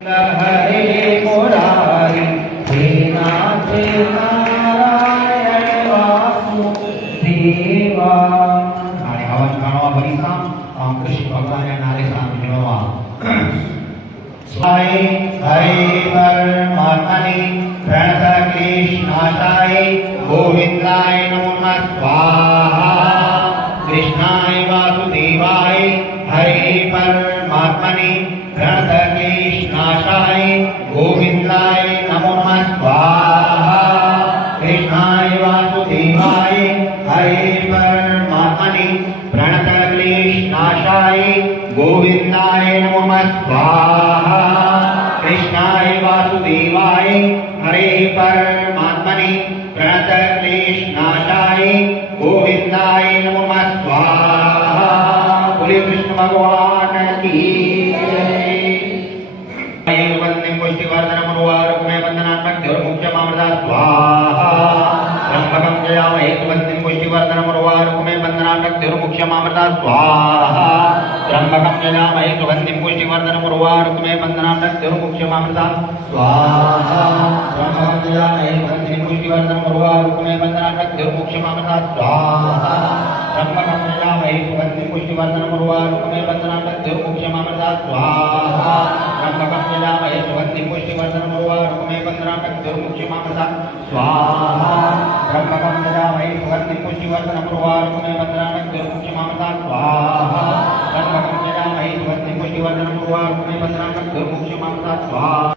हरे मुरारी हे नाथ नारायण वासुदेवा। आणि आवाज काढवा बरीचा कृष्ण भगवान नारे सांग म्हणवा स्वाय हरे परमात्मने प्रणत कृष्णाय गोविंदाय नमो नमः स्वाहा कृष्णाय वासुदेवाय हरे परमात्मने प्रणत कृष्णाय गोविंदाय नमो नमः स्वाहा कृष्णाय वासुदेवाय हरे परमात्मने प्रणत कृष्णाय गोविंदाय नमो नमः स्वाहा कृष्णाय वासुदेवाय हरे परमात्मने प्रणत कृष्णाय गोविंदाय नमो नमः स्वाहा। बोले कृष्ण भगवान की वंदे पुष्टिवर्धन मनुवारुकमे वंदनात्मक ध्रुमुख्यमामृता स्वाहा त्र्यंबकं जयामहे वंदे पुष्टिवर्धन मनुवारुकमे वंदनात्मक ध्रुमुख्यमामृता स्वाहा त्र्यंबकं जयामहे वंदे पुष्टिवर्धन मनुवारुकमे वंदनात्मक ध्रुमुख्यमामृता स्वाहा त्र्यंबकं जयामहे वंदे पुष्टिवर्धन मनुवारुकमे वंदनात्मक ध्रुमुख्यमामृता स्वाहा त्र्यंबकं जयामहे वंदे पुष्टिवर्धन मनुवारुकमे वंदनात्मक ध्रुमुख्यमामृता स्वाहा त्र्यंबकं जयामहे वंदे पुष्टिवर्धन मनुवारुकमे वंदनात्मक ध्रुमुख्यमामृता स्वाहा त्र्यंबकं जयामहे वंदे पुष्टिवर्धन मनुवारुकमे वंदनात्मक ध्रुमुख्यमामृता स्वाहा त्र्यंबकं जयामहे वंदे पुष्टिवर्धन मनुवारुकमे वंदनात्मक ध्रुमुख्यमामृता स्वाहा।